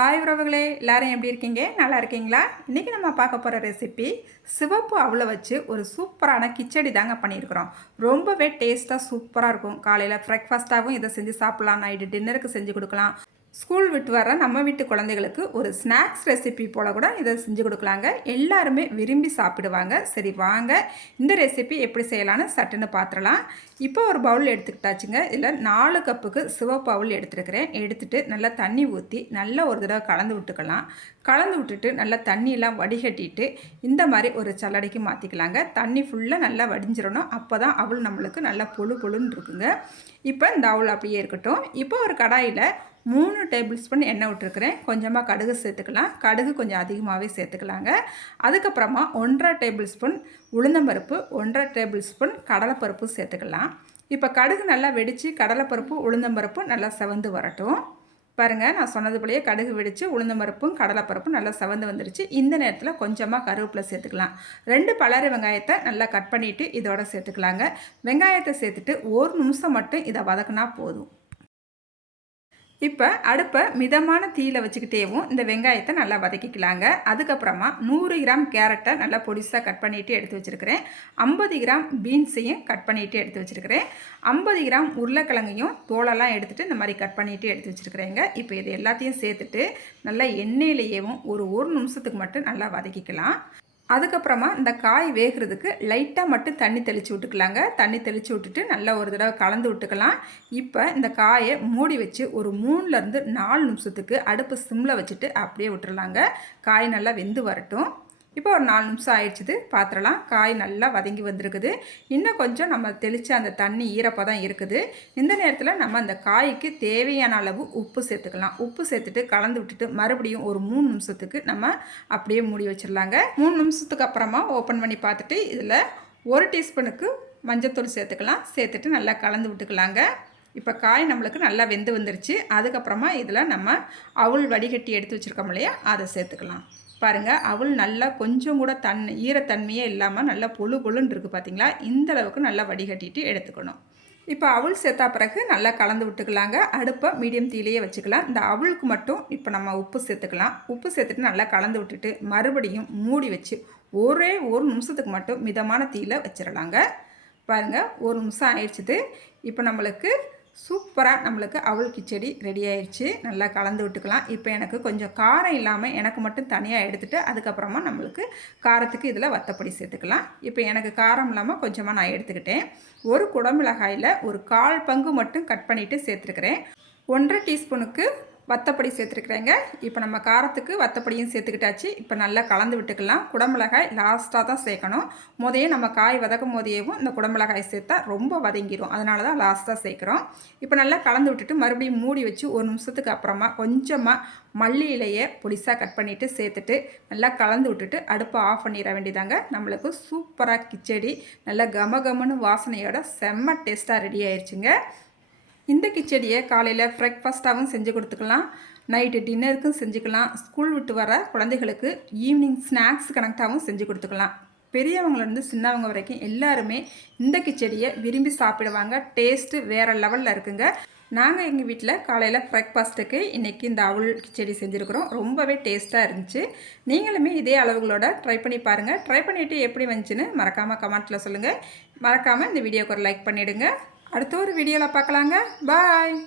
Hi உறவுகளே, எல்லாரும் எப்படி இருக்கீங்க? நல்லா இருக்கீங்களா? இன்றைக்கி நம்ம பார்க்க போகிற ரெசிபி சிவப்பு அவலை வச்சு ஒரு சூப்பரான கிச்சடி தாங்க பண்ணியிருக்கிறோம். ரொம்பவே டேஸ்ட்டாக சூப்பராக இருக்கும். காலையில் பிரேக்ஃபாஸ்ட்டாகவும் இதை செஞ்சு சாப்பிட்லாம், நைட்டு டின்னருக்கு செஞ்சு கொடுக்கலாம். ஸ்கூல் விட்டு வர நம்ம வீட்டு குழந்தைகளுக்கு ஒரு ஸ்நாக்ஸ் ரெசிபி போல் கூட இதை செஞ்சு கொடுக்கலாங்க. எல்லாருமே விரும்பி சாப்பிடுவாங்க. சரி வாங்க, இந்த ரெசிபி எப்படி செய்யலான்னு சட்டுன்னு பார்த்துடலாம். இப்போ ஒரு பவுல் எடுத்துக்கிட்டாச்சுங்க. இதில் 4 கப்புக்கு சிவப்பு அவல் எடுத்துருக்கிறேன். எடுத்துகிட்டு நல்லா தண்ணி ஊற்றி நல்லா ஒரு தடவை கலந்து விட்டுக்கலாம். கலந்து விட்டுட்டு நல்லா தண்ணியெல்லாம் வடிகட்டிட்டு இந்த மாதிரி ஒரு சல்லடைக்கு மாற்றிக்கலாங்க. தண்ணி ஃபுல்லாக நல்லா வடிஞ்சிடணும். அப்போ தான் அவல் நம்மளுக்கு நல்லா பொழு பொழுன்னு இருக்குங்க. இப்போ இந்த அவல் அப்படியே இருக்கட்டும். இப்போ ஒரு கடாயில் 3 டேபிள் ஸ்பூன் எண்ணெய் விட்டுருக்குறேன். கொஞ்சமாக கடுகு சேர்த்துக்கலாம். கடுகு கொஞ்சம் அதிகமாகவே சேர்த்துக்கலாங்க. அதுக்கப்புறமா 1.5 டேபிள் ஸ்பூன் உளுந்தம்பருப்பு, 1.5 டேபிள் ஸ்பூன் கடலைப்பருப்பு சேர்த்துக்கலாம். இப்போ கடுகு நல்லா வெடித்து கடலைப்பருப்பு உளுந்தம்பருப்பு நல்லா செவந்து வரட்டும். பாருங்கள், நான் சொன்னது போலயே கடுகு வெடித்து உளுந்தம்பருப்பும் கடலைப்பருப்பும் நல்லா செவந்து வந்துருச்சு. இந்த நேரத்தில் கொஞ்சமாக கருவேப்பிலை சேர்த்துக்கலாம். 2 பலரி வெங்காயத்தை நல்லா கட் பண்ணிவிட்டு இதோட சேர்த்துக்கலாங்க. வெங்காயத்தை சேர்த்துட்டு 1 நிமிஷம் மட்டும் இதை வதக்குனா போதும். இப்போ அடுப்பை மிதமான தீயில் வச்சுக்கிட்டேவும் இந்த வெங்காயத்தை நல்லா வதக்கிக்கலாங்க. அதுக்கப்புறமா 100 கிராம் கேரட்டை நல்லா பொடிசாக கட் பண்ணிவிட்டு எடுத்து வச்சுருக்கிறேன். 50 கிராம் பீன்ஸையும் கட் பண்ணிவிட்டு எடுத்து வச்சுருக்கிறேன். 50 கிராம் உருளைக்கிழங்கையும் தோலெல்லாம் எடுத்துகிட்டு இந்த மாதிரி கட் பண்ணிவிட்டு எடுத்து வச்சுருக்கிறேங்க. இப்போ இது எல்லாத்தையும் சேர்த்துட்டு நல்லா எண்ணெயிலேயேவும் ஒரு நிமிஷத்துக்கு மட்டும் நல்லா வதக்கிக்கலாம். அதுக்கப்புறமா இந்த காய் வேகிறதுக்கு லைட்டாக மட்டும் தண்ணி தெளித்து விட்டுக்கலாங்க. தண்ணி தெளித்து விட்டுட்டு நல்லா ஒரு தடவை கலந்து விட்டுக்கலாம். இப்போ இந்த காயை மூடி வச்சு ஒரு 3லேருந்து 4 நிமிஷத்துக்கு அடுப்பு சிம்மில் வச்சுட்டு அப்படியே விட்டுறலாங்க. காய் நல்லா வெந்து வரட்டும். இப்போ ஒரு 4 நிமிஷம் ஆயிடுச்சுது, பாத்திரலாம். காய் நல்லா வதங்கி வந்திருக்குது. இன்னும் கொஞ்சம் நம்ம தெளித்த அந்த தண்ணி ஈரப்பதம் இருக்குது. இந்த நேரத்தில் நம்ம அந்த காய்க்கு தேவையான அளவு உப்பு சேர்த்துக்கலாம். உப்பு சேர்த்துட்டு கலந்து விட்டுட்டு மறுபடியும் ஒரு 3 நிமிஷத்துக்கு நம்ம அப்படியே மூடி வச்சிடலாங்க. 3 நிமிஷத்துக்கு அப்புறமா ஓப்பன் பண்ணி பார்த்துட்டு இதில் 1 டீஸ்பூனுக்கு மஞ்சத்தூள் சேர்த்துக்கலாம். சேர்த்துட்டு நல்லா கலந்து விட்டுக்கலாங்க. இப்போ காய் நம்மளுக்கு நல்லா வெந்து வந்துருச்சு. அதுக்கப்புறமா இதில் நம்ம அவல் வடிகட்டி எடுத்து வச்சுருக்கோம் இல்லையா, அதை சேர்த்துக்கலாம். பாருங்கள், அவல் நல்லா கொஞ்சம் கூட ஈரத்தன்மையே இல்லாமல் நல்லா பொழு பொழுன்னு இருக்குது பார்த்தீங்களா? இந்த அளவுக்கு நல்லா வடிகட்டிட்டு எடுத்துக்கணும். இப்போ அவல் சேர்த்தா பிறகு நல்லா கலந்து விட்டுக்கலாங்க. அடுப்பை மீடியம் தீயிலேயே வச்சுக்கலாம். இந்த அவலுக்கு மட்டும் இப்போ நம்ம உப்பு சேர்த்துக்கலாம். உப்பு சேர்த்துட்டு நல்லா கலந்து விட்டுட்டு மறுபடியும் மூடி வச்சு ஒரே 1 நிமிஷத்துக்கு மட்டும் மிதமான தீயில் வச்சிடலாங்க. பாருங்கள், 1 நிமிஷம் ஆயிடுச்சுது. இப்போ நம்மளுக்கு அவல் கிச்சடி ரெடி ஆயிடுச்சு. நல்லா கலந்து விட்டுக்கலாம். இப்போ எனக்கு கொஞ்சம் காரம் இல்லாமல் எனக்கு மட்டும் தனியாக எடுத்துகிட்டு அதுக்கப்புறமா நம்மளுக்கு காரத்துக்கு இதில் வத்தப்பொடி சேர்த்துக்கலாம். இப்போ எனக்கு காரம் இல்லாமல் கொஞ்சமாக நான் எடுத்துக்கிட்டேன். ஒரு குடமிளகாயில் ஒரு 1/4 பங்கு மட்டும் கட் பண்ணிவிட்டு சேர்த்துருக்கிறேன். 1.5 டீஸ்பூனுக்கு வத்தப்பொடி சேர்த்துருக்குறேங்க. இப்போ நம்ம காரத்துக்கு வத்தப்பொடியும் சேர்த்துக்கிட்டாச்சு. இப்போ நல்லா கலந்து விட்டுக்கலாம். குடமிளகாய் லாஸ்ட்டாக தான் சேர்க்கணும். நம்ம காய் வதக்கும் போதேவும் இந்த குடமிளகாய் சேர்த்தா ரொம்ப வதங்கிடும். அதனால தான் லாஸ்ட்டாக சேர்க்குறோம். இப்போ நல்லா கலந்து விட்டுட்டு மறுபடியும் மூடி வச்சு 1 நிமிஷத்துக்கு அப்புறமா கொஞ்சமாக மல்லி இலையை பொடிசாக கட் பண்ணிவிட்டு சேர்த்துட்டு நல்லா கலந்து விட்டுட்டு அடுப்பை ஆஃப் பண்ணிட வேண்டியதாங்க. நம்மளுக்கு சூப்பராக கிச்சடி நல்லா கமகமன்னு வாசனையோட செம்ம டேஸ்ட்டாக ரெடி ஆயிடுச்சுங்க. இந்த கிச்சடியை காலையில் பிரேக்ஃபாஸ்ட்டாகவும் செஞ்சு கொடுத்துக்கலாம், நைட்டு டின்னருக்கும் செஞ்சுக்கலாம். ஸ்கூல் விட்டு வர குழந்தைகளுக்கு ஈவினிங் ஸ்நாக்ஸ் கனெக்டாகவும் செஞ்சு கொடுத்துக்கலாம். பெரியவங்கலேருந்து சின்னவங்க வரைக்கும் எல்லாருமே இந்த கிச்சடியை விரும்பி சாப்பிடுவாங்க. டேஸ்ட்டு வேறு லெவலில் இருக்குங்க. நாங்கள் எங்கள் வீட்டில் காலையில் பிரேக்ஃபாஸ்ட்டுக்கு இன்றைக்கி இந்த அவல் கிச்சடி செஞ்சுருக்குறோம். ரொம்பவே டேஸ்ட்டாக இருந்துச்சு. நீங்களுமே இதே அளவுகளோட ட்ரை பண்ணி பாருங்கள். ட்ரை பண்ணிவிட்டு எப்படி வந்துச்சுன்னு மறக்காமல் கமெண்ட்டில் சொல்லுங்கள். மறக்காமல் இந்த வீடியோக்கு ஒரு லைக் பண்ணிவிடுங்க. அடுத்த ஒரு வீடியோவில் பார்க்கலாங்க. பாய்.